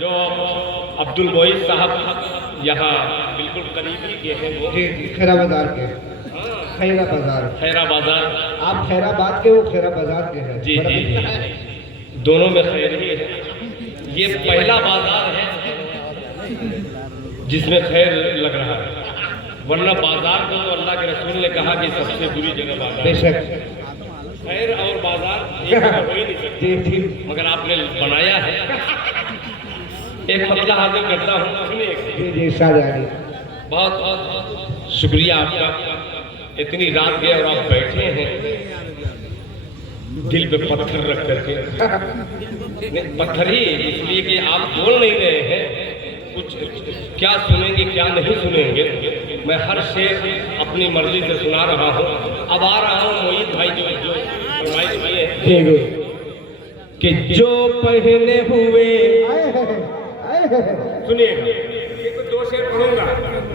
जो अब्दुल मोइज साहब यहाँ बिल्कुल करीब ही के हैं वो। जी खैरा बाजार के। खैरा बाजार। खैरा बाजार। आप खैराबाद के, वो खैरा बाजार के हैं। जी जी जी, दोनों में खैर ही है। ये पहला बाजार है जिसमें खैर लग रहा है, वरना बाजार को तो अल्लाह के रसूल ने कहा कि सबसे बुरी जगह बाजार। बेशक खैर और बाजार एक जगह हो ही नहीं सकती। जी जी मगर आपने बनाया है। एक मसला हाजिर करता हूँ, सुनिए। जी जी शाहजहां। बहुत बहुत शुक्रिया आपका, इतनी रात गए और आप बैठे हैं दिल पे पत्थर रख करके। पत्थर ही इसलिए कि आप बोल नहीं रहे हैं, कुछ क्या सुनेंगे क्या नहीं सुनेंगे। मैं हर शेर अपनी मर्जी से सुना रहा हूँ। अब आ रहा हूँ मोहित भाई जो फरमाइश किए हैं कि जो पहले हुए, सुनिएगा, ये तो दो शेर पढ़ूंगा,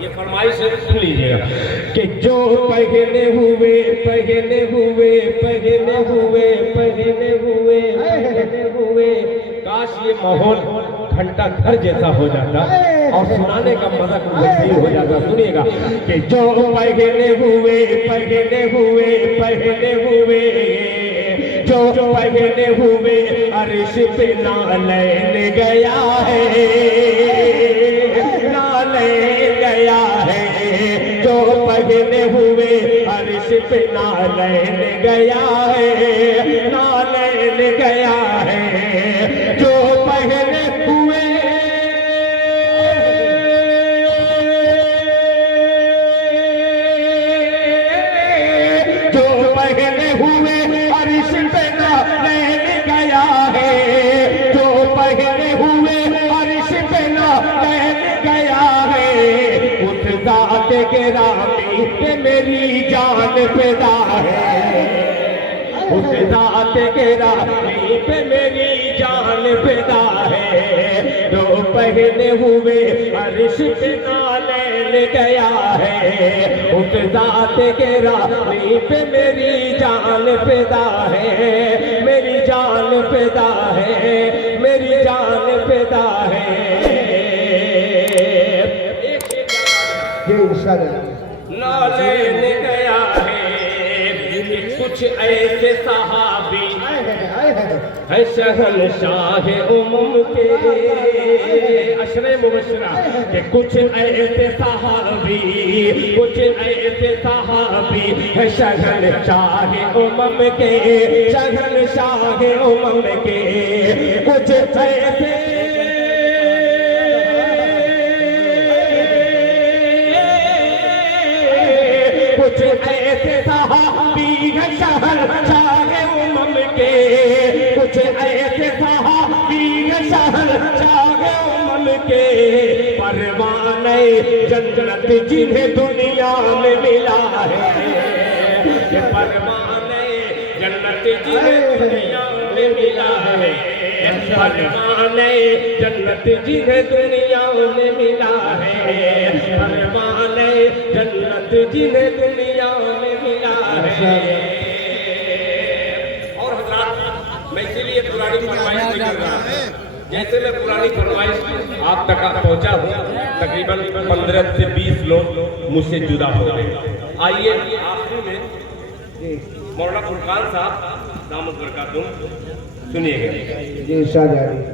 ये फरमाइश है, सुन लीजिएगा कि जो पहले हुए पहले हुए पहले हुए पहले हुए पहले हुए, काश ये माहौल घंटा घर जैसा हो जाता और सुनाने का मजा कुछ वैसे ही हो जाता। सुनिएगा कि जो पहले हुए पहले हुए पहले हुए, जो पहले हुए अर्श पे नालैन गया है, नालैन गया है। जो पहले हुए अर्श पे नालैन गया है, नालैन गया है। जो पहले हुए अर्श पे नालैन गया है, जो पहले हुए अर्श पे नालैन गया है। उस ज़ात गिरामी पे मेरी जान फिदा है, उस ज़ात गिरामी पे मेरी जान फिदा है। जो पहले हुए अर्श पे नालैन गया है, उस ज़ात गिरामी पे मेरी जान फिदा है, मेरी जान फिदा है, मेरी जान फिदा है। नालैन गया है। कुछ ऐसे सहाबी है शहंशाह उम्म के, अशरे मुबशरा के कुछ ऐसे सहाबी, कुछ ऐसे सहाबी है शहंशाह उम्म के, शहंशाह उम्म के। कुछ ऐसे कुछ ऐसे सहाबी है शहंशाह उम्म के, कुछ ऐसे सहाबी है शहंशाह उम्म के। परवाने जन्नत जिन्हें दुनिया में मिला है, ये परवाने जन्नत जिन्हें दुनिया में मिला है। परवाने जन्नत जिन्हें दुनिया में मिला है, परवाने जन्नत जिन्हें दुनिया में मिला है। और हज़रात, मैं इसीलिए पुरानी फरमाइश नहीं कर रहा, जैसे मैं पुरानी फरमाइश आप तक पहुंचा हूँ, तकरीबन 15 से 20 लोग मुझसे जुदा हो गए। आइए आखिरी में मौलाना फुरकान साहब दामद बरकातुहू सुनिएगा। जी शाहजहां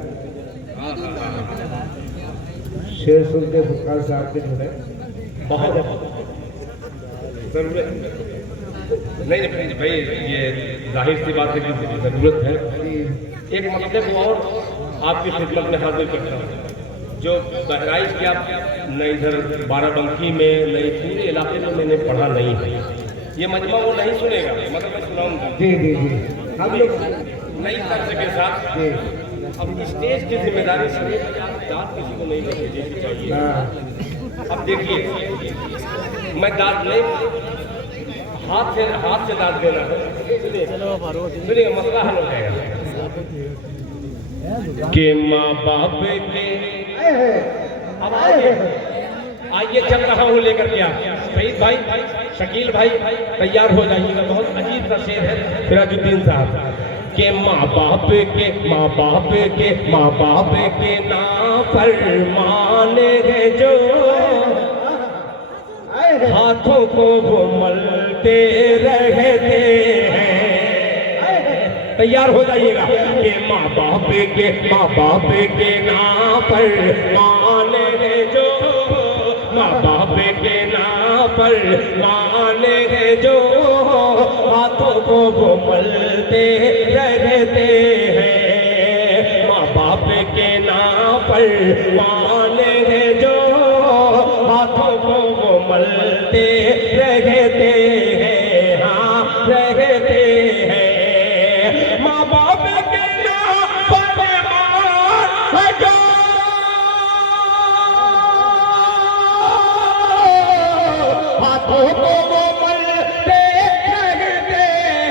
शेर सुन के फुरकान साहब के जो है बहुत जरूरत नहीं भाई, ये जाहिर सी बात है कि ज़रूरत है। एक मतलब और आपकी खिदमत में हाजिर करता हूँ, जो बहराइच के आप न इधर बाराबंकी में न पूरे इलाके में मैंने पढ़ा नहीं है। ये मजमा वो नहीं सुनेगा, मगर मैं सुनाऊंगा। जी जी जी हम लोग नई तर्ज के साथ। अब स्टेज की जिम्मेदारी से दांत किसी को नहीं देनी चाहिए। अब देखिए, मैं दांत नहीं, हाथ से दांत देना है। सुनिए मसला हल हो जाएगा कि माँ बाप के। अब आइए चल रहा हूँ लेकर के आप सईद भाई, शकील भाई तैयार हो जाइएगा। बहुत अजीब सा शेर है सिराजुद्दीन साहब के माँ बाप के, माँ बाप के, माँ बाप के नाम फरमाने है जो, हाथों को वो मलते रहते हैं। तैयार हो जाइएगा कि माँ बाप के नाम पर माने है जो, माँ बाप के नाम पर माने है जो, हाथों को वो मलते रहते हैं। माँ बाप के नाम पर माने है जो, हाथों को वो मलते रहते हैं, हाँ रहते हैं। माँ बाप के नाम पर मान जो, हाथों को वो मलते रहते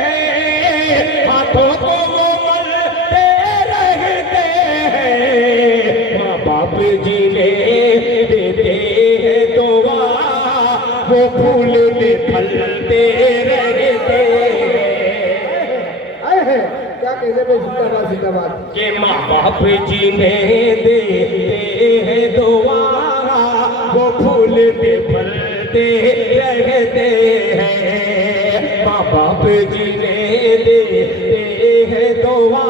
हैं, हाथों को वो मलते रहते हैं। माँ बाप जी ने देते हैं दुआ, वो फूल में फलते रहते हैं। क्या कहते हैं जिंदाबाद जिंदाबाद के माँ बाप जी ने देते हैं दुआ, वो फूल पे फलते रहते हैं। माँ बाप जी ने देते हैं दुआ,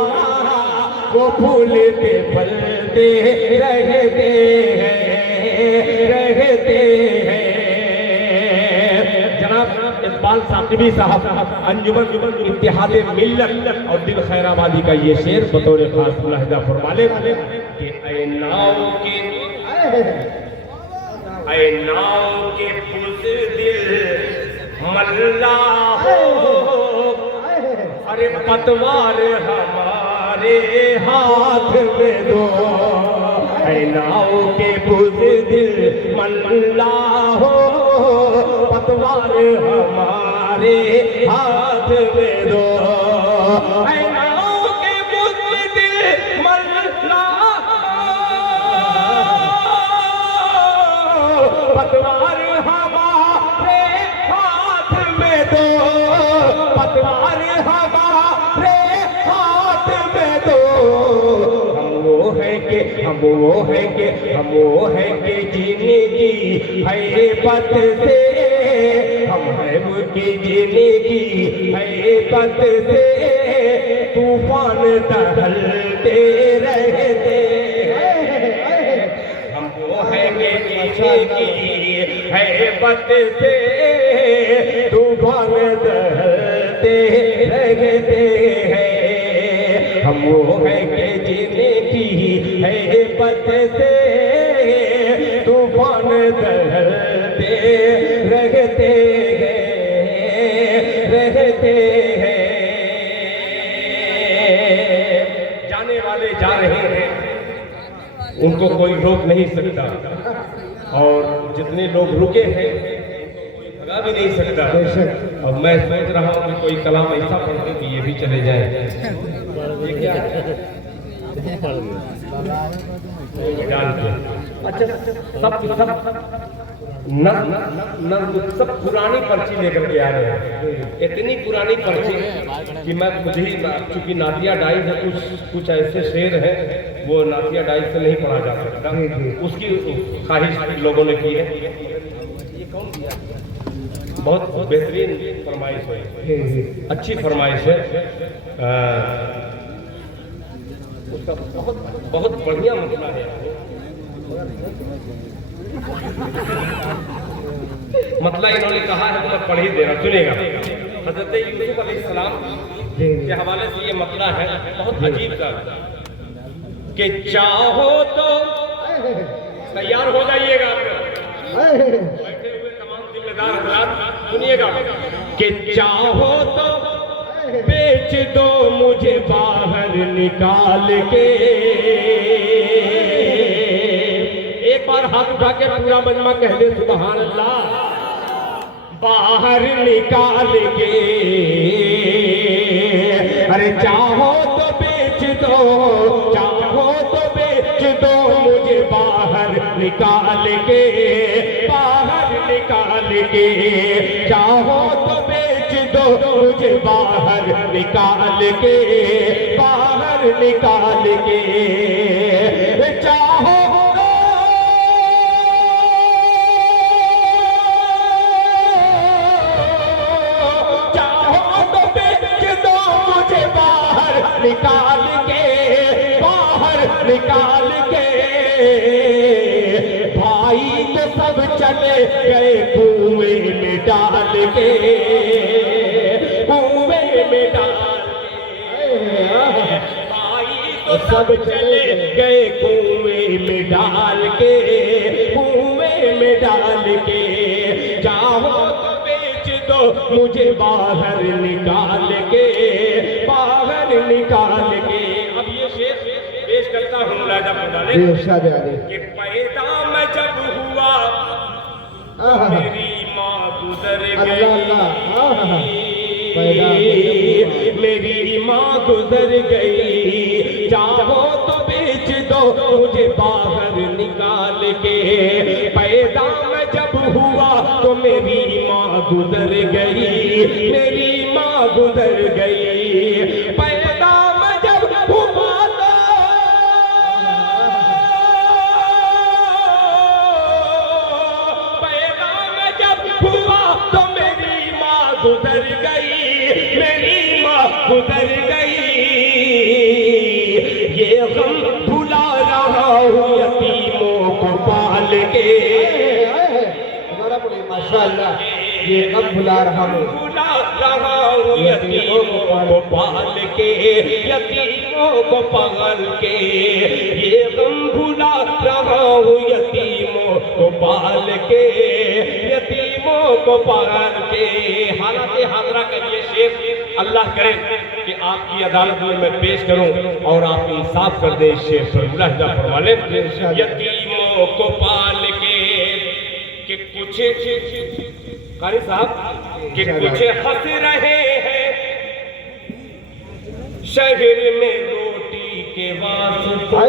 वो फूल पे फलते रहते हैं, रहते हैं। जनाब इकबाल साकिबी साहब अंजुमन इत्तेहाद मिल्लत और दिल खैराबादी का ये शेर बतौर खास मुलाहिजा फरमाने वाले कि ऐ नाव के बुज़दिल मल्ला हो, अरे पतवार हमारे हाथ में दो। ऐ नाव के बुज़दिल मल्ला हो, पतवार हमारे हाथ में दो। ऐ नाव के बुज़दिल मल्ला हो, पतवार हमारे हाथ में दो, पतवार हमारे हाथ में दो। हम वो है कि जीने की हैबत से, हम हैं उनकी जीने की हैबत से, तूफान टहलते रहते हैं। हम वो है कि जीने की हैबत से, तूफान टहलते रहते हैं। हम वो है कि जीने की हैबत से, तूफान टहलते रहते हैं, रहते हैं। जाने वाले जा रहे हैं, उनको कोई रोक नहीं सकता, और जितने लोग रुके हैं कोई भगा भी नहीं सकता। और मैं सोच रहा हूँ कि कोई कलाम ऐसा पढ़ते कि ये भी चले जाए। ये क्या अच्छा सब पुरानी पर्ची लेकर के आ रहे हैं। इतनी पुरानी पर्ची कि मैं खुद ही, चूंकि नातिया डाइज है, कुछ ऐसे शेर हैं वो नातिया डाइज से नहीं पढ़ा जा सकता, उसकी ख्वाहिश लोगों ने की है। ये कौन दिया? बहुत बेहतरीन फरमाइश है, अच्छी फरमाइश है। उसका बहुत बढ़िया मसला है। मतलब इन्होंने कहा है तो मैं पढ़ ही दे रहा, सुनेगा। हज़रत यूसुफ अलैहिस्सलाम के हवाले से ये मसला है, बहुत अजीब सा, कि चाहो तो तैयार हो जाइएगा, बैठे हुए तमाम जिम्मेदार हज़रात सुनिएगा, कि चाहो तो बेच दो मुझे बाहर निकाल के। एक बार हाथ उठा के पूरा मजमा कह दे सुभान अल्लाह। बाहर निकाल के, अरे चाहो तो बेच दो, चाहो तो बेच दो मुझे बाहर निकाल के, बाहर निकाल के। चाहो तो बेच दो मुझे बाहर निकाल के, बाहर निकाल के। चाहो डाल के, भाई तो सब चले गए कुएं में डाल के, कुएं में डाल के, भाई तो सब चले गए कुएं में डाल के, कुएं में डाल के, चाहो तो बेच दो मुझे बाहर निकाल के, बाहर निकाल के। अब ये शेर पेश करता हूँ राजा फरमाने कि पैदा मैं जब हुआ तो मेरी माँ गुजर गई, मेरी माँ गुजर गई, चाहो तो बेच दो मुझे बाहर निकाल के, पैदा मैं जब हुआ तो मेरी माँ गुजर गई, मेरी माँ गुजर गई, पैदा मैं जब हुआ तो मेरी माँ गुजर गई, मेरी माँ गुजर गई, ये गम भुला रहा हूँ यतीमों को पाल के, माशाअल्लाह, ये कब भुला रहा हूँ, भुला रहा हूँ यतीमों को पाल के, यतीमों को पाल के, ये गम भुला रहा हूँ यतीमों को पाल के, यतीमों को पाल के। हालांकि हाजरा का ये शेर अल्लाह करे कि आपकी अदालत में मैं पेश करूं और आप इंसाफ कर दे। इस शेर पर मुलाहिजा फरमा लें, यतीमों को पाल के कि कुछ कारी साहब कि कुछ हंस रहे हैं शहर में रोटी के वास्ते,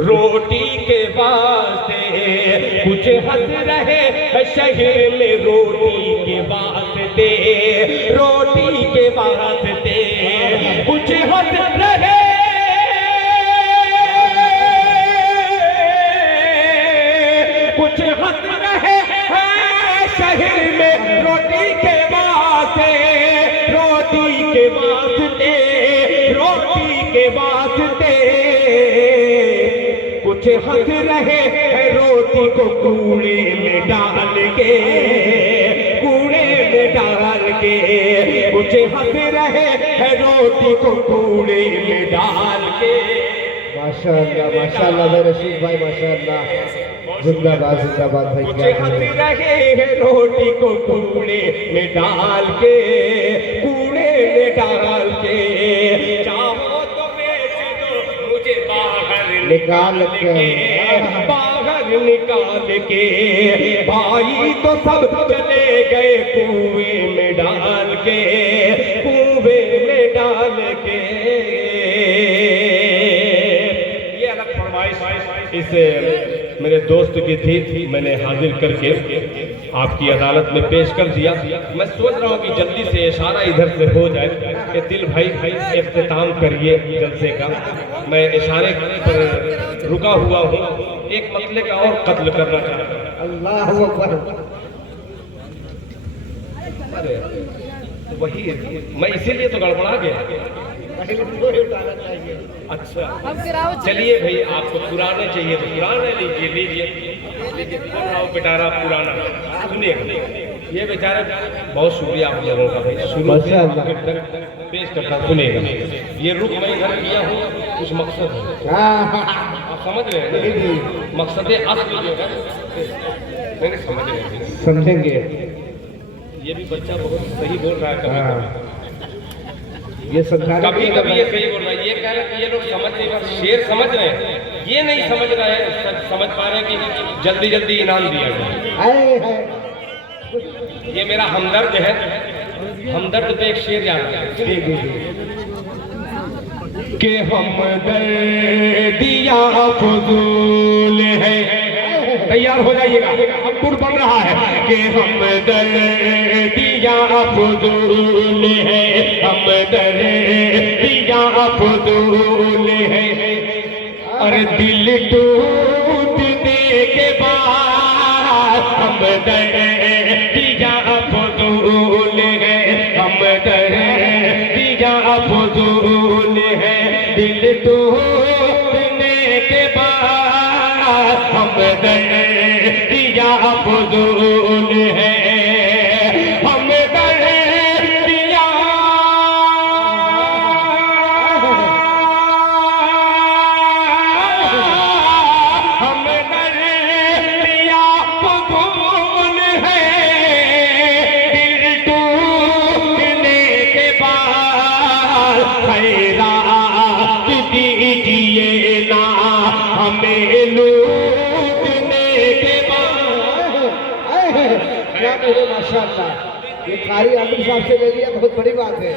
रोटी के वास्ते कुछ हंस रहे हैं शहर में रोटी के वास्ते, रोटी के वास्ते कुछ हंस रहे, कुछ हंस रहे हैं शहर में रोटी के वास्ते, रोटी के वास्ते, रोटी के वास्ते कुछ हंस रहे हैं रोटी को कूड़े में डाल के, कूड़े में डाल के, कुछ हंस रहे हैं रोटी को कूड़े में डाल के। माशाअल्लाह, माशाअल्लाह मेरे रशीद भाई, माशाअल्लाह, जिंदाबाद जिंदाबाद भाई। कुछ हंस रहे हैं रोटी को कूड़े में डाल के, कूड़े में डाल के, चाहो तो बेच दो मुझे बाहर निकाल के, बाहर निकाल के, भाई तो सब चले गए कुएं में डाल के, कुएं में डाल के। ये अलग फरमाइश इस मेरे दोस्त की थी, मैंने हाजिर करके आपकी अदालत में पेश कर दिया। मैं सोच रहा हूँ कि जल्दी से इशारा इधर से हो जाए कि दिल भाई इख्तिताम करिए जलसे का। मैं इशारे पर रुका हुआ हूँ, एक मसले का और कत्ल करना चाहता हूँ। अल्लाहु अकबर। अरे वही मैं इसीलिए तो गड़बड़ा गया। अच्छा चलिए भाई, आपको पुराने चाहिए तो पुराने लीजिए, लीजिए पिटारा पुराना। सुनिए, ये बेचारे बहुत शुक्रिया आप लोगों का भाई, शुरू से तक पेश करता। सुनिएगा, ये रुख मैं इधर किया हूँ, कुछ मकसद है, आप समझ रहे हैं ना? मकसद असली जो है मैंने समझ रहे हैं, समझेंगे। ये भी बच्चा बहुत सही बोल रहा है, ये समझाने कभी कभी ये सही बोल रहा है। ये कह रहे हैं कि ये लोग समझ नहीं पा रहे, शेर समझ रहे हैं, ये नहीं समझ रहे हैं, समझ पा रहे हैं कि जल्दी जल्दी इनाम दिया जाए। ये मेरा हमदर्द है, हमदर्द पे एक शेर याद है कि हमदर्दिया फजूल है। तैयार हो जाइएगा, अब गुड़ बन रहा है कि हमदर्दिया फजूल है, हमदर्दिया फजूल है। और दिल टूटने के बाद हमदर्दिया फजूल है, हमदर्दिया फजूल है। दिल टूटने के बाद हम दर्दिया फजूल है, हम दर्दिया फजूल है। दिल टूटने के बाद खैरात दीजिए ना हमें लूटने के बाद। क्या मेरे माशाअल्लाह, ये कारी आमिर साहब से ले लिया, बहुत बड़ी बात है।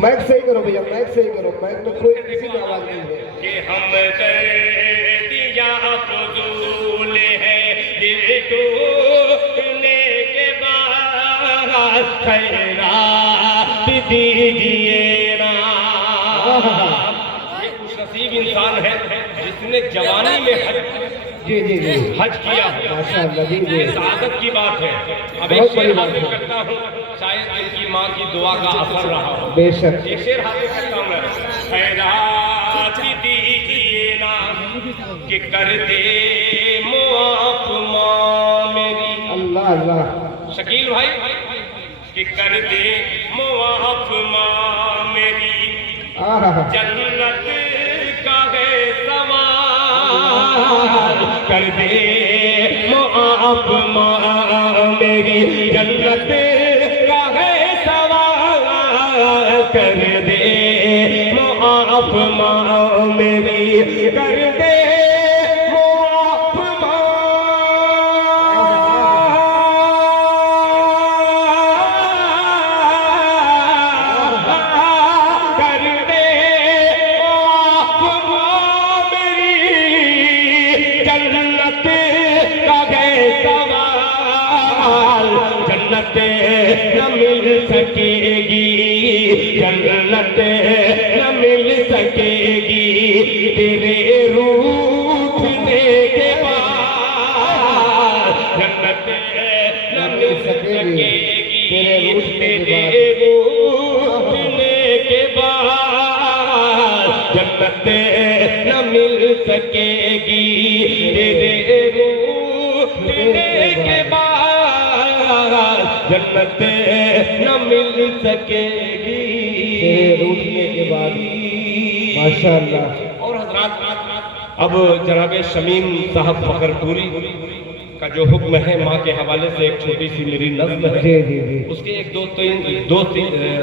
माइक सही करो भैया, माइक सही करो, माइक में कोई किसी की आवाज नहीं है। कि हम दर्दिया फजूल है, दिल टूटने के बाद खैरात दीजिए ना। ये खुशनसीब इंसान है जिसने जवानी में जी जी जी हज किया। माशाअल्लाह जी जी, ये सादत की बात है। अब एक बहुत बड़ी शेर बात हासिल है। करता हूँ, शायद इनकी माँ की दुआ का असर रहा हो। बेशक। एक शेर हासिल करता हूँ मैं। खैरात दीजिए ना कि कर दे मुआफ माँ मेरी। अल्लाह अल्लाह, शकील भाई कि कर दे मुआफ माँ मेरी, आहा, जन्नत का है सवाल कर दे मुआफ माँ मेरी, जन्नत का है सवाल कर दे मुआफ माँ मेरी, कर दे मुआफ कर दे मुआफ माँ मेरी, जन्नत का है सवाल जन्नत न मिल सकेगी, जन्नत न मिल सकेगी तेरे रूठने के बाद, जन्नत न मिल सकेगी तेरे रूठने के बाद, जन्नत न मिल सकेगी तेरे रूठने के बाद, जन्नत न मिल सकेगी तेरे रूठने के बाद। माशाअल्लाह। और हजरात, अब जनाब शमीम साहब फखरपुरी का जो हुक्म है माँ के हवाले से एक छोटी सी मेरी नज़्म है, जी जी जी उसके एक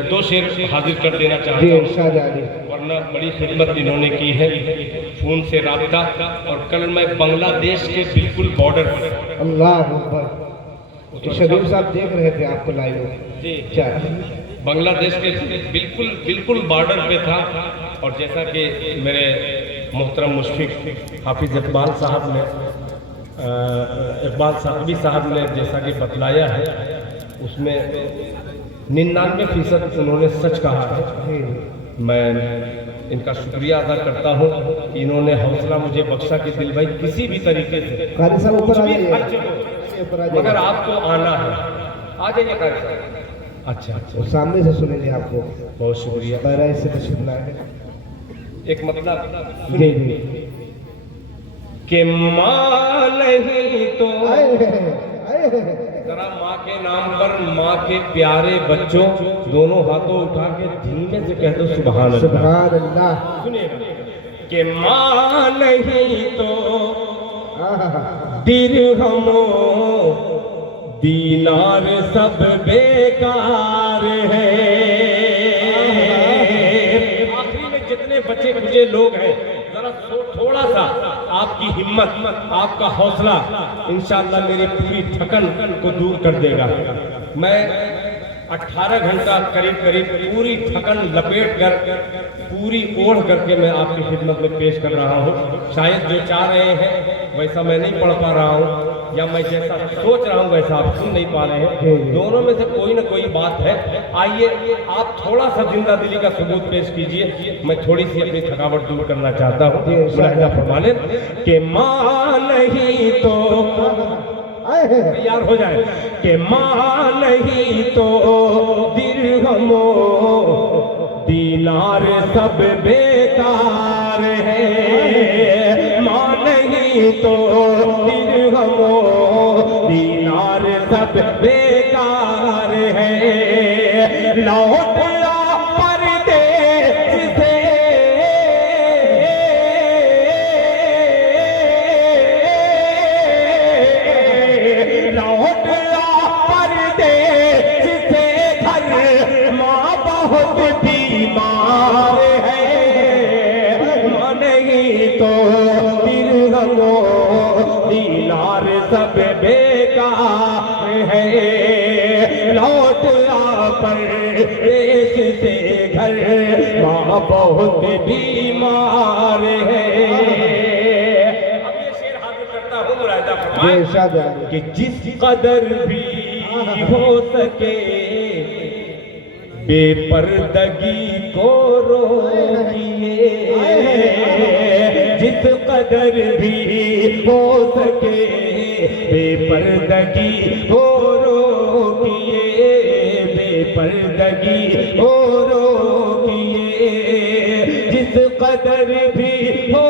दो शेर हाजिर कर देना जी, चाहता हूँ, इरशाद आली। वरना बड़ी खिदमत इन्होंने की है। फोन से राब्ता, और कल मैं बांग्लादेश के बिल्कुल बॉर्डर पर अल्लाह अकबर। तो शबीर साहब देख रहे थे आपको लाइव में। जी क्या बांग्लादेश के बिल्कुल बॉर्डर पे था, और जैसा कि मेरे मोहतरम मुशफिक हाफिज इकबाल साहब ने इकबाल साहबी साहब ने जैसा कि बतलाया है, उसमें 99% उन्होंने सच कहा है। मैं इनका शुक्रिया अदा करता हूँ कि इन्होंने हौसला मुझे बख्शा कि दिल भाई किसी भी तरीके से कारी साहब ऊपर आ कुछ भी जाइए, खर्च हो, ऊपर आ मगर जाइए। आपको आना है। आ जाइए कारी साहब। अच्छा वो अच्छा, सामने से सुनेंगे आपको, बहुत शुक्रिया। पैरा से तशरीफ लाए। एक मतलब जी जी, कि माँ नहीं तो आए हैं, आए हैं। जरा माँ के नाम पर माँ के प्यारे बच्चों दोनों हाथों उठा के धीमे से कह दो सुभान अल्लाह। सुभान अल्लाह। सुनिएगा कि माँ नहीं तो आहा, दिरहमो दीनार सब बेकार है। आखिरी में जितने बचे खुचे लोग हैं, जरा थोड़ा सा आपकी हिम्मत, आपका हौसला इंशाअल्लाह मेरी पूरी थकन को दूर कर देगा। मैं 18 घंटा करीब पूरी थकन लपेट कर, पूरी ओढ़ करके मैं आपकी खिदमत में पेश कर रहा हूँ। शायद जो चाह रहे हैं वैसा मैं नहीं पढ़ पा रहा हूँ, या मैं जैसा सोच रहा हूँ वैसा आप सुन नहीं पा रहे हैं। दोनों में से कोई ना कोई बात है। आइए आप थोड़ा सा जिंदा दिली का सबूत पेश कीजिए, मैं थोड़ी सी अपनी थकावट दूर करना चाहता हूँ। मुलाहिजा फरमाने कि माँ नहीं तो तैयार हो जाए कि माँ नहीं तो दिरहमो दीनार सब बेकार है, माँ नहीं तो दिरहमो दीनार सब बेकार है। लौट आ परदेस से, लौट आ परदेस से घर, माँ बहुत बीमार है, माँ नहीं तो दिरहमो दीनार सब बेकार है। लौट आ परदेस से घर, माँ बहुत बीमार है। अब ये शेर हाजिर करता हूँ मुलाहिजा फरमाएं इरशाद है कि जिस कदर भी हो सके बेपर्दगी को रोकिए, जिस कदर भी हो सके बेपर्दगी को रोकिए, बेपर्दगी को रोकिए, जिस कदर भी हो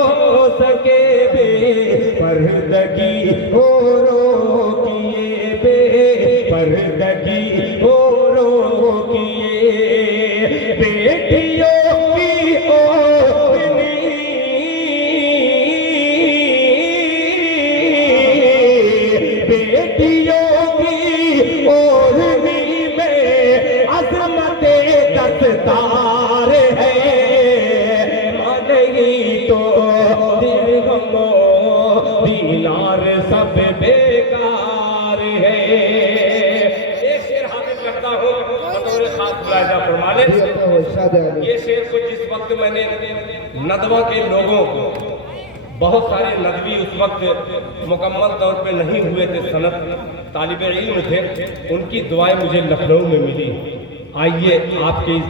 सके बेपर्दगी को रोकिए, बेपर्दगी को रोकिए। बेटियों की ओढ़नी, बेटियों की ओढ़नी में अज़मते दस्तार है, नहीं तो दिरहमो दीनार सब बेकार है। एक शेर हाजिर करता हूँ बतौर खास मुलाहिजा फरमा लें। इरशाद है ये शेर को जिस वक्त मैंने नदवा के लोगों को, बहुत सारे नदवी उस वक्त मुकम्मल तौर पे नहीं हुए थे, सनत तालिब इल्म थे, उनकी दुआएं मुझे लखनऊ में मिली। आइए आपके इस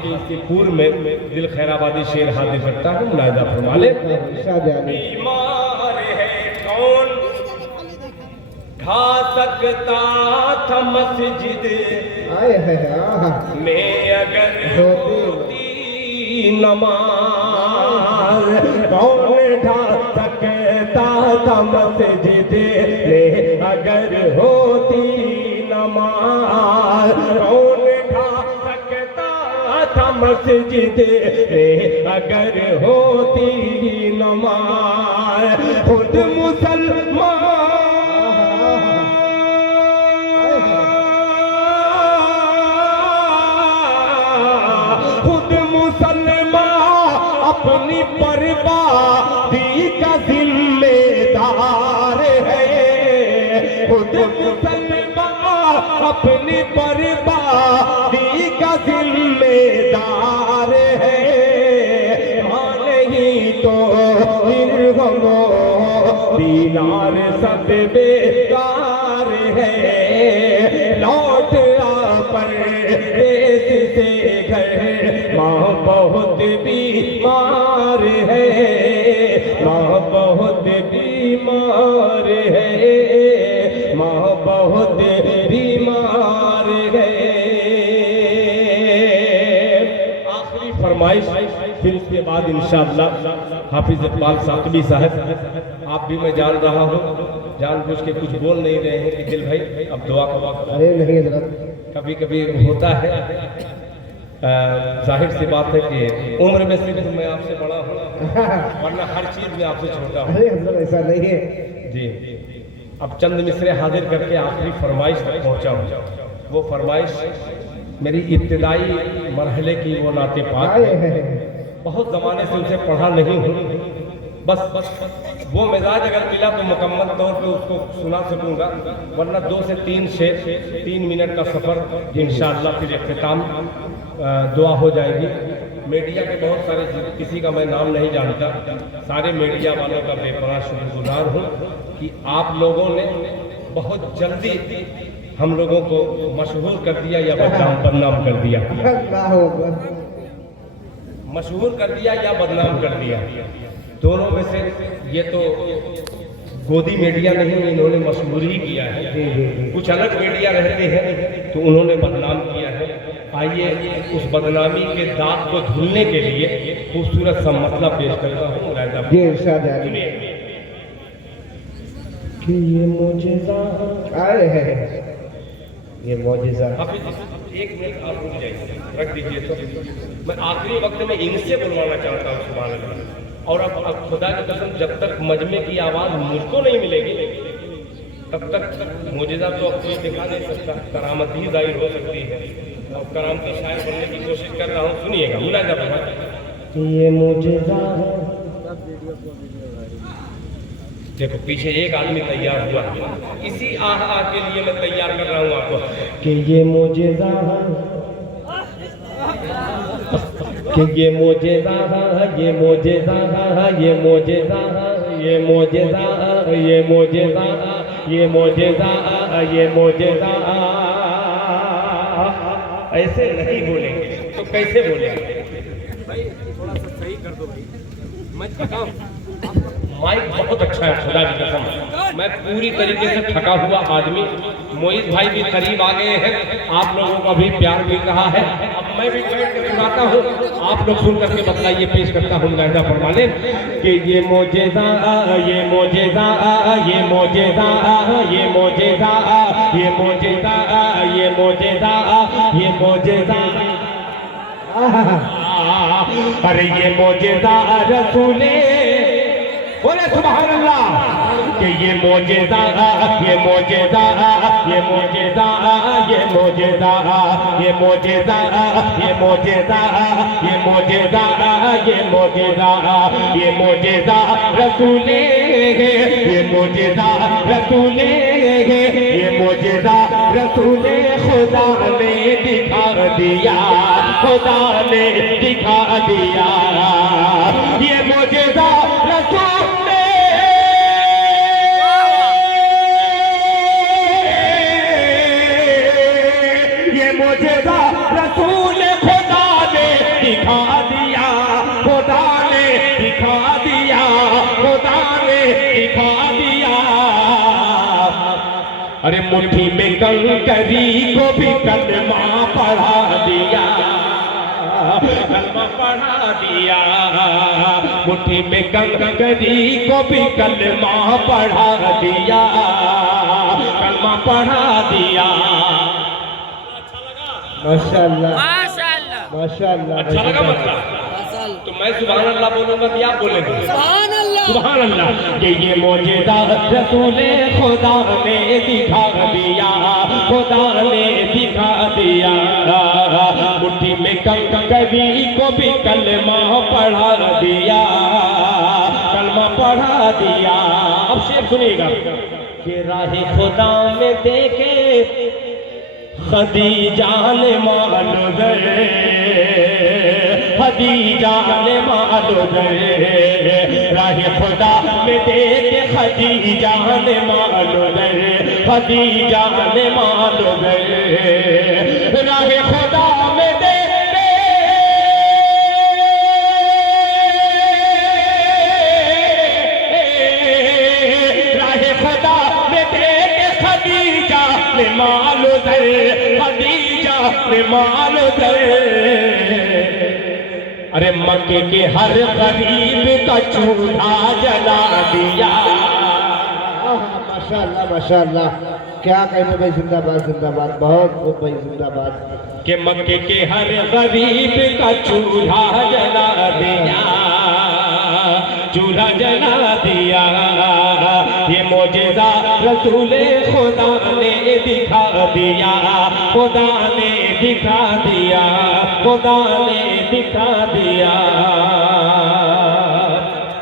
पूर्व में दिल खैराबादी शेर हाजिर करता है, मुलाहिजा फरमा ले। इरशाद है बीमार है कौन ढा सकता था मस्जिद आए है में अगर होती नमाज, कौन ढा सकता था मस्जिद में अगर होती नमाज, कौन ढा सकता था मस्जिद में अगर होती नमाज। खुद मुसलमान, खुद मुसलमान अपनी बर्बादी का जिम्मेदार है, खुद मुसलमान अपनी बर्बादी का जिम्मेदार है, हाँ नहीं तो दिरहमो दीनार सब बेकार है। लौट आ परदेस से घर, माँ बहुत बीमार है, माँ बहुत बीमार है, माँ बहुत बीमार है। आखिरी फरमाइश, फिर इसके बाद इंशाअल्लाह हाफिज इकबाल साकबी साहब, आप भी मैं जान रहा हूँ जानबूझ के कुछ बोल नहीं रहे हैं कि दिल भाई अब दुआ का वक्त, अरे नहीं हजरत, कभी कभी होता है। जाहिर सी बात है कि उम्र में सिर्फ मैं आपसे बड़ा हूँ, वरना हर चीज में आपसे छोटा हूँ। अरे हजरत ऐसा नहीं है जी, अब चंद मिसरे हाजिर करके आखिरी फरमाइश तक पहुँचा हूँ। वो फरमाइश मेरी इब्तिदाई मरहले की वो नाते पाक आए है, हैं बहुत ज़माने से उसे पढ़ा नहीं हूँ, बस वो मिजाज अगर मिला तो मुकम्मल तौर पे उसको सुना सकूंगा, वरना 2 से 3 शेर 3 मिनट का सफ़र इंशाअल्लाह फिर इख्तिताम दुआ हो जाएगी। मीडिया के बहुत सारे, किसी का मैं नाम नहीं जानता, सारे मीडिया वालों का बेपनाह शुक्रगुजार हूँ कि आप लोगों ने बहुत जल्दी हम लोगों को मशहूर कर दिया या बदनाम कर दिया, अल्लाह अकबर, मशहूर कर दिया या बदनाम कर दिया, दोनों में से ये तो गोदी मीडिया नहीं, इन्होंने मशहूर ही किया है। कुछ अलग मीडिया रहते हैं तो उन्होंने बदनाम किया है। आइए उस बदनामी के दाग को धुलने के लिए खूबसूरत सा मतलब पेश करता हूँ मुलाहिजा जी इरशाद है। सुनिए कि ये मौजज़ा आए हैं ये मौजिज़ा। हाफिज एक मिनट आप रुक जाइए, रख दीजिए। तो मैं आखिरी वक्त में इनसे बुलवाना चाहता हूँ सुभान अल्लाह। और अब खुदा की कसम जब तक मजमे की आवाज़ मुझको नहीं मिलेगी तब तक मौजज़ा तो अब कोई दिखा नहीं सकता, करामत ही जाहिर हो सकती है। और करामती शायर बनने की कोशिश कर रहा हूँ, सुनिएगा मुलाहिजा फरमाइए। ये मौजज़ा देखो पीछे एक आदमी तैयार हुआ है, इसी आह के लिए मैं तैयार कर रहा हूँ आपको कि ये मौजज़ा कि ये मौजज़ा ये मौजज़ा ये मौजज़ा ये मौजज़ा ये मौजज़ा ये मौजज़ा ये मौजज़ा। ऐसे नहीं बोलेंगे तो कैसे बोलेंगे भाई? थोड़ा सा सही कर दो भाई, मैं थका हूं। माइक बहुत अच्छा है खुदा की कसम, मैं पूरी तरीके से थका हुआ आदमी। मोहित भाई भी करीब आ गए हैं, आप लोगों का भी प्यार मिल रहा है। अब मैं भी बैठ के सुनाता हूँ, आप लोग सुन करके बतलाइए। पेश करता हूँ मुलाहिजा फरमा लें कि ये मौजज़ा ये मौजज़ा ये मौजज़ा ये मौजज़ा ये मौजज़ा ये मौजज़ा ये मौजज़ा। अरे ये मौजज़ा रसूले बोले सुभान अल्लाह कि ये मौजज़ा ये मौजज़ा ये मौजज़ा ये मौजज़ा ये मौजज़ा ये मौजज़ा ये मौजज़ा ये मौजज़ा ये मौजज़ा रसूले ये मौजज़ा रसूले ये मौजज़ा रसूले खुदा ने दिखा दिया, खुदा ने दिखा दिया। ये मौजज़ा रसूल मौजज़ा रसूल खुदा ने दिखा दिया, खुदा ने दिखा दिया, खुदा ने दिखा दिया। अरे मुट्ठी में कंकरी को भी कलमा पढ़ा दिया, कलमा पढ़ा दिया। मुट्ठी में कंकरी को भी कलमा पढ़ा दिया, कलमा पढ़ा दिया। माशाअल्लाह माशाअल्लाह माशाअल्लाह। अच्छा लगा मतलब? तो मैं सुभान अल्लाह बोलूंगा तो आप बोलेंगे सुभान अल्लाह। सुभान अल्लाह कि ये मौजज़ा रसूले खुदा ने दिखा दिया, खुदा ने दिखा दिया। मुट्ठी में कंकरी को भी कलमा पढ़ा दिया, कलमा पढ़ा दिया। अब शेर सुनिएगा कि राह खुदा में देखे खदीजा ने मानो दे, खदीजा ने मानो दे। राह खुदा में देखे खदीजा ने मानो दे, खदीजा ने मानो दे। राह खुदा में देखे राह खुदा में देखे खदीजा ने मानो दे, खदीजा ने मानो दे। अरे मक्के के हर गरीब का चूल्हा जला दिया। माशाअल्लाह माशाअल्लाह। क्या कहते भाई, जिंदाबाद जिंदाबाद, बहुत खूब भाई जिंदाबाद। के मक्के के हर गरीब का चूल्हा जला दिया, चूल्हा जला दिया। ये मौजज़ा रसूले खुदा ने दिखा दिया, खुदा ने दिखा दिया, खुदा ने दिखा दिया।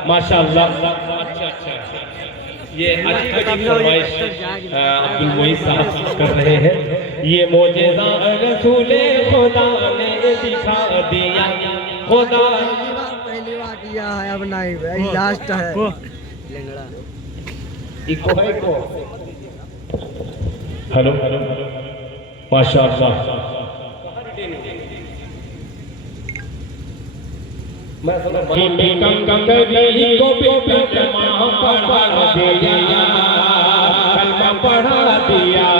माशाअल्लाह। ये आज की फरमाइश अब्दुल मोइज साहब कर रहे हैं। ये मौजज़ा रसूले खुदा ने दिखा दिया, खुदा। पहली बार किया है, अब नहीं भाई, लास्ट है। इको है इको। हेलो माशाअल्लाह। मैं कंकरी को भी कलमा पढ़ा दिया, कलमा पढ़ा दिया।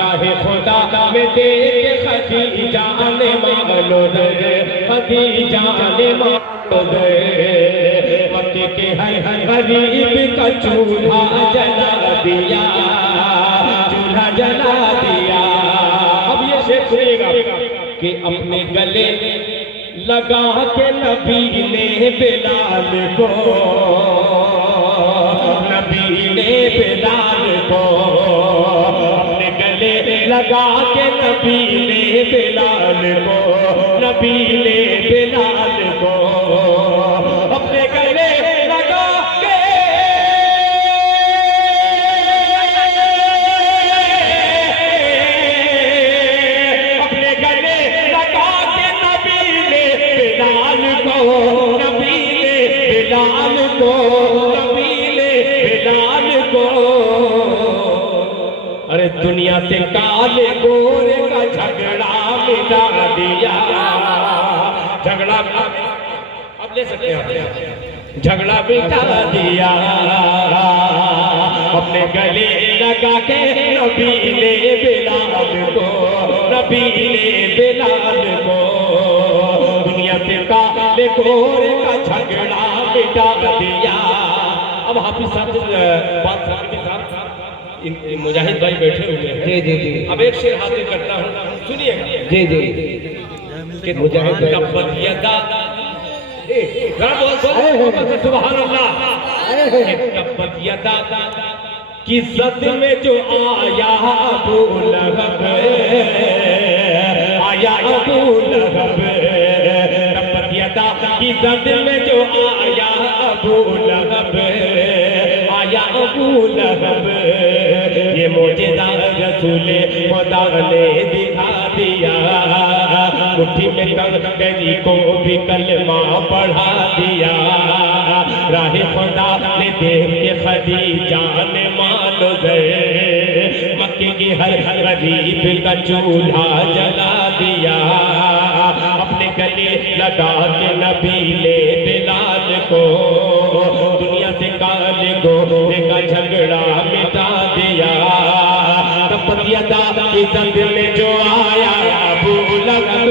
राह खुदा में देख खदीजा ने मानो दे, खदीजा ने मानो दे, मक्के के हर गरीब का चूल्हा जला दिया, चूल्हा जला दिया। अब ये शेर सुनिएगा कि अपने गले लगा के नबी ने बिलाल को, नबी ने बिलाल को, अपने गले लगा के नबी ने बिलाल को, नबी ने बिलाल को अपने गले लगा के, अपने गले लगा के नबी ने बिलाल को, नबी ने बिलाल को, नबी ने बिलाल को। अरे दुनिया से काले गोरे का झगड़ा मिटा दिया, झगड़ा अब ले सकते हैं, झगड़ा मिटा दिया, अपने गले लगा के नबी ने बिलाल को, नबी ने बिलाल को, दुनिया से काले गोरे का झगड़ा मिटा दिया। अब हाफिज साहब बात साहब मुजाहिद भाई बैठे हुए हैं। जी जी जी। अब एक शेर हासिल करता हूँ, सुनिएगा। जी जी। कि मुजाहिद भाई तब्बत सुभान अल्लाह, तब्बत यदा की सद में जो आया अबू लहब, आया अबू लहब, तब्बत यदा की सद में जो आया अबू लहब, आया अबू लहब, ये मोजेदा रसूले खुदा ने दिखा दिया, मुट्ठी में कंगनी को भी कलमा पढ़ा दिया, राहे खुदा ने देख के खदीजा ने मानो दे, मक्के के हर गरीब का चूल्हा जला दिया, अपने गले लगा के नबी ने बिलाल को, दुनिया से काले गोरे का झगड़ा मिटा दिया, तब्बत यदा की सद में जो आया अबू लहब,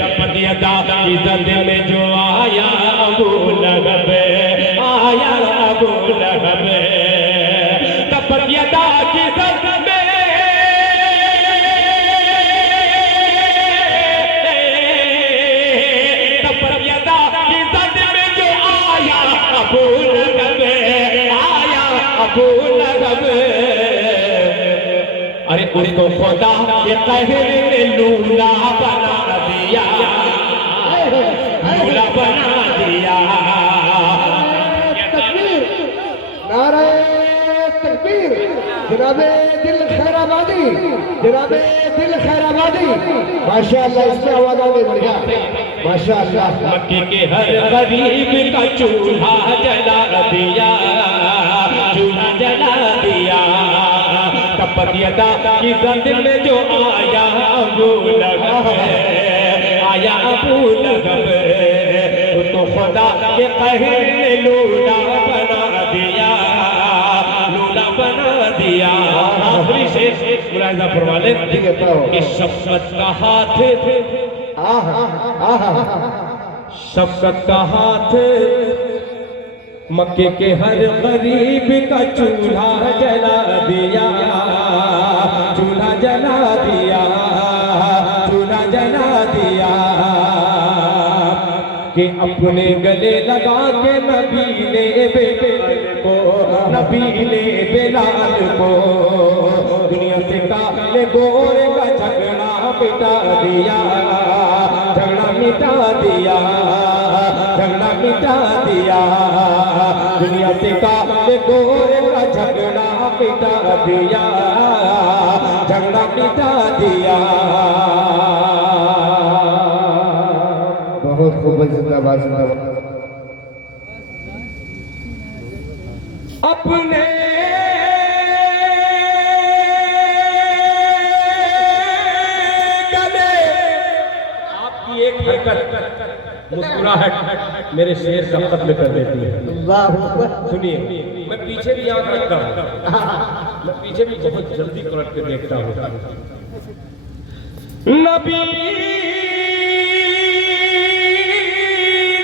तब्बत यदा की सद में जो आया अबू लहब, आया अबू लहब, तब्बत यदा की सद में, तब्बत यदा की सद में जो आया अबू लहब, आया अबू लहब। अरे उसको खुदा के कहर ने लूला बना दिया, लूला बना दिया। तकबीर, नारे तकबीर, जनाबे दिल खैराबादी, जनाबे दिल खैराबादी, माशाअल्लाह, इसमें आवाज आ गई बढ़िया, माशाअल्लाह। मक्के के हर गरीब का चूल्हा जला दिया, चूल्हा जला दिया, तब्बत यदा की सद में जो आया अबू लहब, आया अबू लहब, उसको खुदा के कहर ने लूला बना दिया, लूला बना दिया। आखिरी शेर मुलाहिजा फरमा ले कि शफ़क़त का हाथ, शफ़क़त का हाथ मक्के के हर गरीब का चूल्हा जला दिया, चूल्हा जला दिया, चूल्हा जला दिया, कि अपने गले लगा के नबी ने बिलाल को, नबी ने बिलाल को, दुनिया से काले गोरे का झगड़ा मिटा दिया, झगड़ा मिटा दिया, झगड़ा मिटा दिया, दुनिया से काले गोरे का झगड़ा मिटा दिया, झगड़ा मिटा दिया। बहुत खूब, जिंदाबाद जिंदाबाद। अपने गले, आपकी एक हरकत, मुस्कुराहट मेरे शेर का खत्म कर देती है। वाह, सुनिए, मैं पीछे भी आंख रखता हूँ, मैं पीछे भी बहुत जल्दी पलट के देखता हूँ। नबी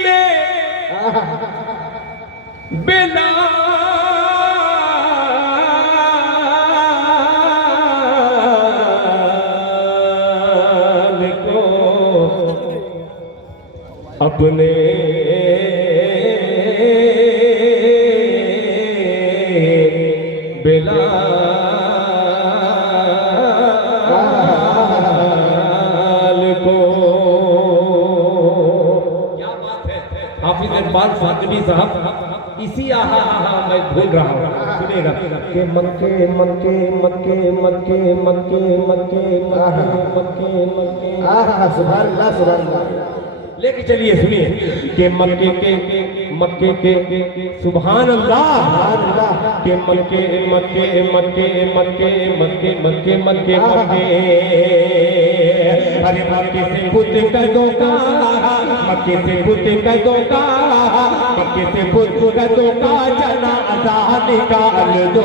ने बिलाल को अपने बिलाल को, क्या बात है हाफिज इकबाल फातिमी साहब, इसी आहा मैं भूल रहा हूँ, सुनिएगा कि मक्के मक्के मक्के मक्के मक्के मक्के मक्के मक्के सुभान अल्लाह सुभान अल्लाह। लेके चलिए, सुनिए कि मक्के के सुभान अल्लाह के मक्के मक्के मक्के मक्के मक्के मक्के मक्के मक्के, अरे मक्के से बुत कदों का, मक्के से बुत कदों का, मक्के से बुत कदों का जनाजा निकाल दो।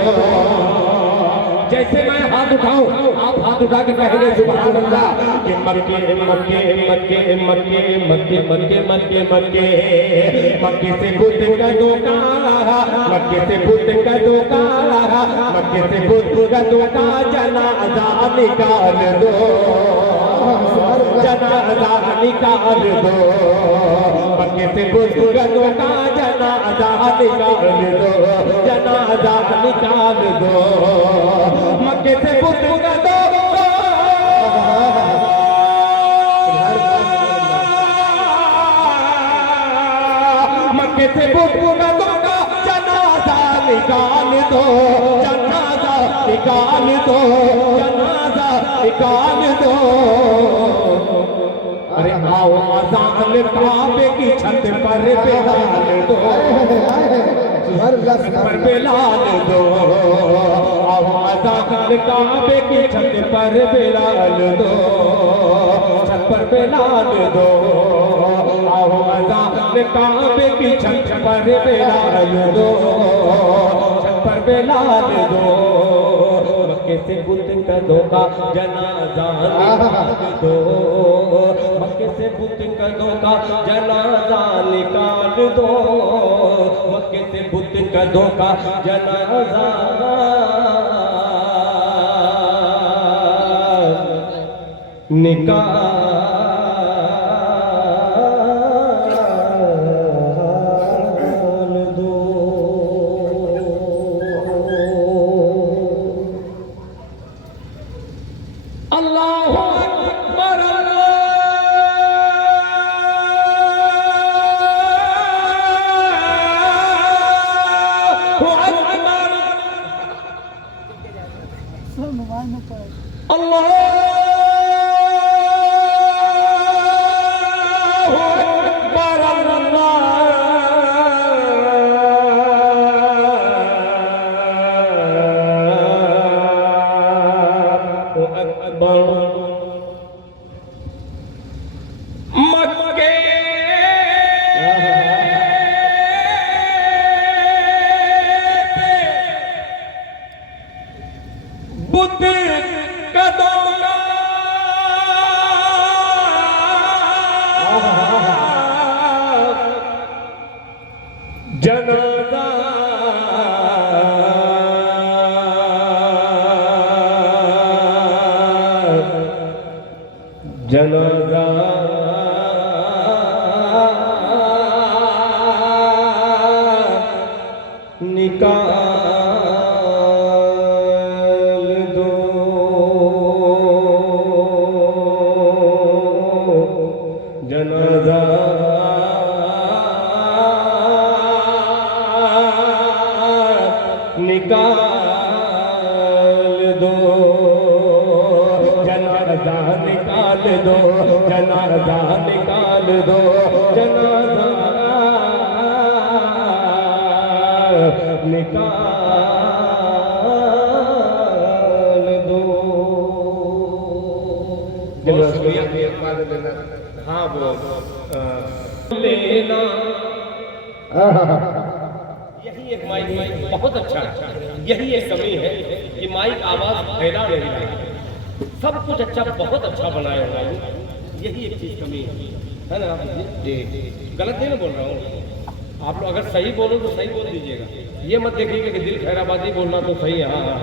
जैसे मैं हाथ उठाऊं आप हाथ उठा के कहेंगे सुभान अल्लाह कि मक्के मक्के मक्के मक्के मक्के मक्के मक्के मक्के, मक्के से बुत कदों का, मक्के से बुत कदों का, मक्के से बुत कदों का जनाजा निकाल दो, जनाजा निकाल दो, मक्के से बुत कदों का जनाजा निकाल दो, जनाजा निकाल दो, मक्के से बुत कदों, मक्के से बुत कदों का जनाजा निकाल दो, जनाजा निकाल दो, जनाजा निकाल दो। अरे आओ अज़ान काबे की छत पर बिलाल दो, पर बिलाल दो, आओ अज़ान काबे की छत पर बिलाल दो, छत पर बिलाल दो, आओ अज़ान काबे की छत पर बिलाल दो, छत पर बिलाल दो, मक्के से बुत कदों का जनाजा निकाल दो, मक्के से बुत कदों का जनाजा निकाल दो, मक्के से बुत कदों का जनाजा निकाल दो। अल्लाहु अकबर, अल्लाहु अकबर, अल्लाहु अकबर, अल्लाहु अकबर। मक्के बुत कदों का जनाजा जनाजा निकाल दो, जनाजा निकाल दो, जनाजा निकाल दो, जनाजा निकाल दो, जनाजा निकाल दो। हाँ वो लेना, यही एक माइक बहुत अच्छा है, यही एक कमी है कि माइक आवाज फैला नहीं रहा है। सब कुछ अच्छा, बहुत अच्छा बनाया हुआ है। यही एक चीज कमी है ना जी। गलत नहीं ना बोल रहा हूँ, आप लोग अगर सही बोलो तो सही बोल दीजिएगा, ये मत देखिएगा कि दिल खैराबादी बोलना तो सही है। हाँ हाँ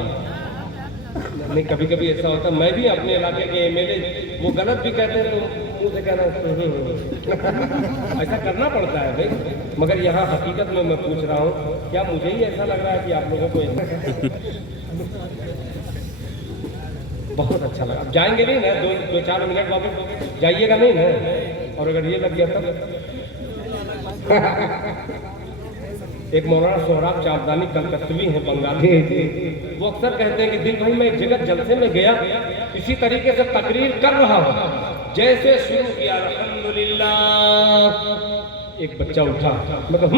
नहीं, कभी कभी ऐसा होता है, मैं भी अपने इलाके के एमएलए वो गलत भी कहते हैं तो मुँह से कहना ऐसा करना पड़ता है भाई। मगर यहाँ हकीकत में मैं पूछ रहा हूँ, क्या मुझे ही ऐसा लग रहा है कि आप लोगों को बहुत अच्छा लगा? अब जाएंगे नहीं ना, दो चार मिनट वापस जाइएगा नहीं ना, और अगर ये लग गया तब एक मौलाना सोहराब चांदनी कलकत्तवी हैं बंगाली, वो अक्सर कहते हैं कि दिल भाई मैं एक जगह जलसे में गया, इसी तरीके से तकरीर कर रहा हूँ, जैसे शुरू किया अल्हम्दुलिल्लाह, एक बच्चा उठा, मतलब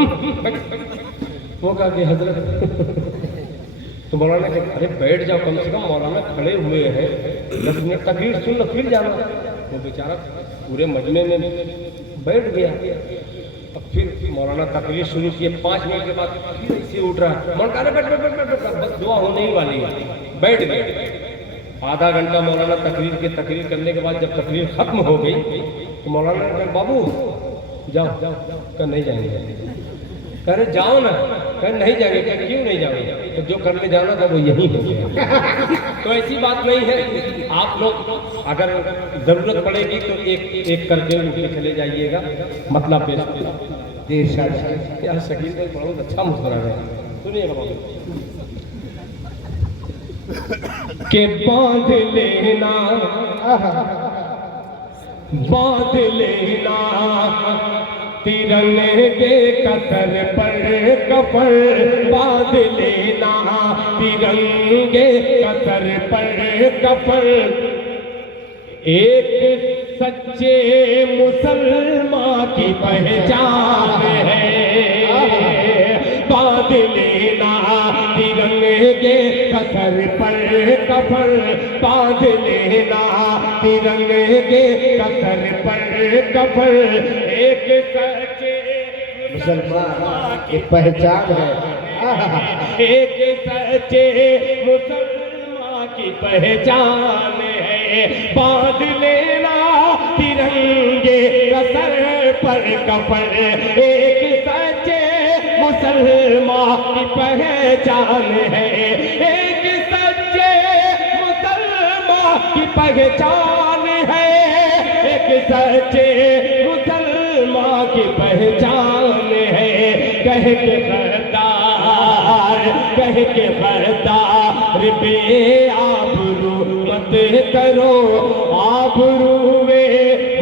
वो कहा कि हजरत तो मौलाना के अरे बैठ जाओ, कम से कम मौलाना खड़े हुए हैं, 10 मिनट तकरीर सुन लो फिर जाना। वो बेचारा पूरे मजमे में बैठ गया। अब फिर मौलाना तकरीर शुरू किए, 5 मिनट के बाद फिर ऐसे उठ रहा, मौलाना बैठ बस दुआ होने ही वाली है, बैठ गए। आधा घंटा मौलाना तकरीर करने के बाद जब तकरीर खत्म हो गई तो मौलाना ने कहा बाबू जाओ जाओ, कहा नहीं जाएंगे। कह रहे जाओ ना, कह नहीं जाएंगे। कह क्यों नहीं जाओगे? तो जो करने जाना था वो यही हो गया। तो ऐसी बात नहीं है, आप लोग अगर जरूरत पड़ेगी तो एक करके उठ के चले जाइएगा, मतलब पेश क्या शकील भाई बहुत अच्छा मुस्कुरा रहे हैं, सुनिएगा बाबू के बांध लेना तिरंगे कतर पर कफन बांध लेना, तिरंगे कतर पर कफन, एक सच्चे मुसलमान की पहचान है, बांध लेना तिरंगे कतर पर कफन, बांध लेना तिरंगे कतर पर कफन, एक सच्चे मुसलमान की पहचान है, एक सच्चे मुसलमान की पहचान है, बांध लेना तिरंगे कसर पर कफन, एक सच्चे मुसलमान की पहचान है, एक सच्चे मुसलमान की पहचान है, एक सच्चे मुसलमान की पहचान है। कह के गद्दार बे आबरू मत करो, आबरू वे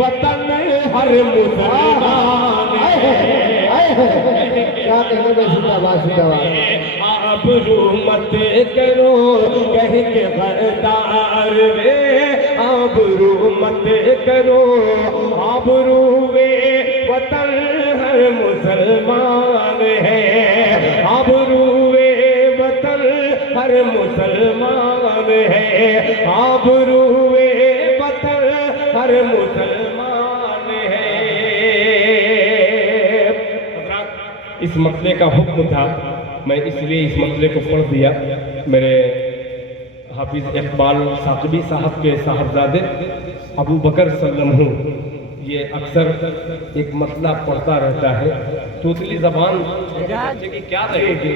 वतन हर मुसलमान है, क्या कहने में जिंदाबाद आबरू मत करो, कह के गद्दार वे आबरू मत करो, आबरू वे वतन हर मुसलमान है, आबरू वे वतन हर मुसलमान है, आबरू वे वतन हर मुसलमान है। इस मसले का हुक्म था, मैं इसलिए इस मसले को पढ़ दिया। मेरे हाफिज इकबाल साकबी साहब के साहबजादे अबू बकर सल्लमहू ये अक्सर एक मतला पढ़ता रहता है, तोतली जबान बच्चे की क्या रहेगी,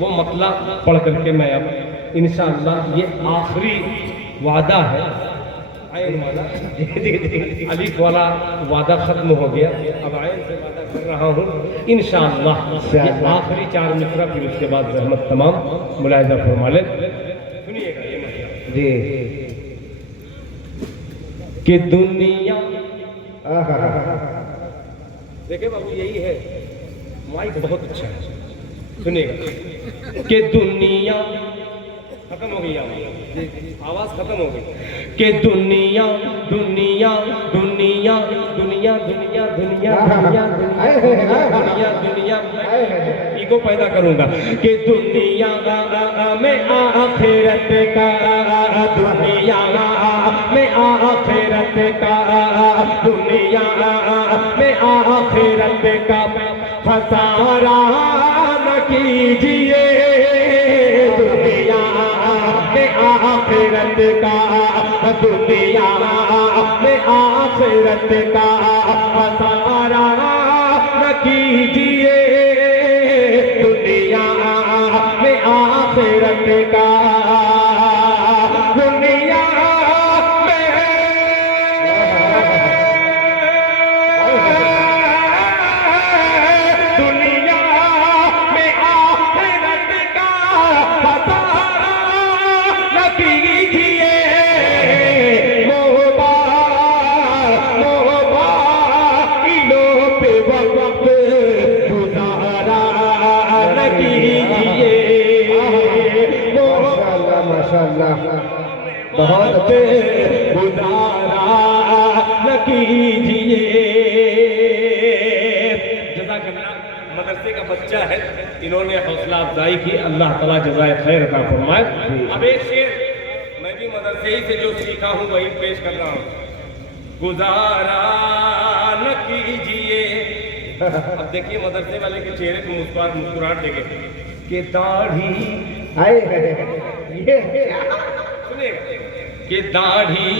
वो मतला पढ़ करके मैं अब इंशाअल्लाह, ये आखिरी वादा है, आयन वाला अलीफ वाला वादा खत्म हो गया, अब आयन से वादा कर रहा हूँ इंशाअल्लाह, ये आखिरी 4 मिसरा, फिर उसके बाद रहमत तमाम मुलाहिजा फरमा ले। सुनिएगा ये मतलब जी कि दुनिया, देखिए बाबू यही है, माइक बहुत अच्छा है, सुनिएगा कि दुनिया खत्म हो गई, आवाज खत्म हो गई कि दुनिया दुनिया दुनिया दुनिया दुनिया दुनिया दुनिया दुनिया दुनिया ईगो पैदा करूंगा कि दुनिया में आखिरत का, दुनिया में आखिरत का, दुनिया में आखिरत का खसारा न कीजिए, दुनिया में आखिरत का दुनिया में आखिरत का खसारा न कीजिए, दुनिया में आखिरत का, दुनिया में आखिरत का खसारा न कीजिए। मोबाइलों पे वक्त गुजारा न कीजिए, माशाल्लाह माशाल्लाह, बहुत बहुत गुजारा न कीजिए। जज़ाकल्लाह। मदरसे का बच्चा है, इन्होंने हौसला अफजाई की, अल्लाह ताला जज़ाए खैर अता फरमाए। अब एक शेर मैं भी मदरसे ही से जो सीखा हूँ वही पेश कर रहा हूँ। गुजारा न कीजिए। अब देखिए मदरसे वाले के चेहरे पे मुस्कुराहट देखे कि दाढ़ी, आए ये सुनिए, कि दाढ़ी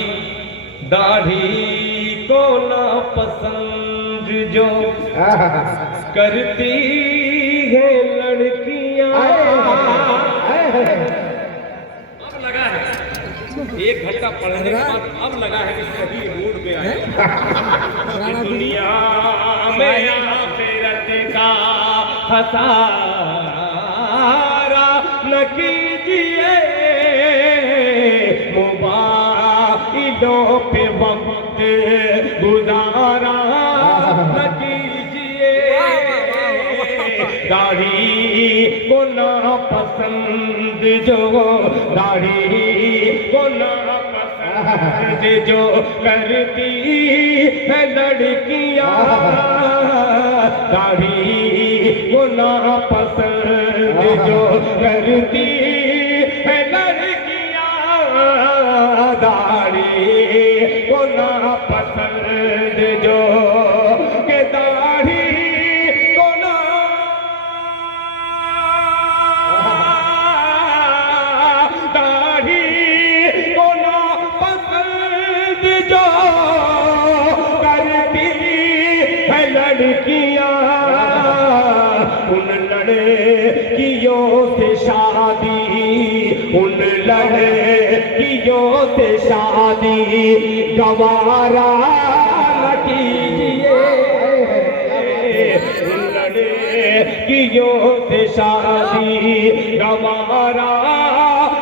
को ना पसंद जो करती है लड़कियां। अब लगा है 1 घंटा पढ़ने के बाद अब लगा है कि सही रूट पे आए। कि दुनिया में आखिरत का खसारा न कीजिए, मोबाइलों पे वक्त गुजारा न कीजिए। दाढ़ी को ना पसंद जो, दाढ़ी को ना पसंद जो करती है लड़कियां, दाढ़ी को ना पसंद जो करती है लड़कियां, दाढ़ी को ना पसंद जो, के दाढ़ी को ना, दाढ़ी को ना पसंद जो करती है लड़कियां, उन लड़कियों से शादी, उन लड़कियों से शादी गवारा न कीजिए, उन लड़कियों से शादी गवारा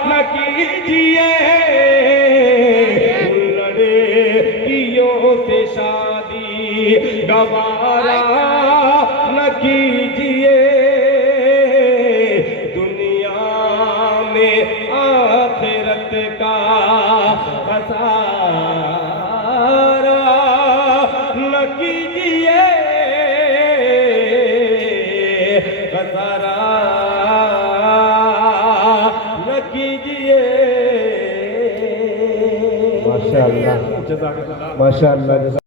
न कीजिए, उन लड़कियों से शादी गवारा न कीजिए। दुनिया में आखिरत का खसारा न कीजिए, खसारा न कीजिए। माशाल्लाह जज़ाकल्लाह। माशाल्लाह।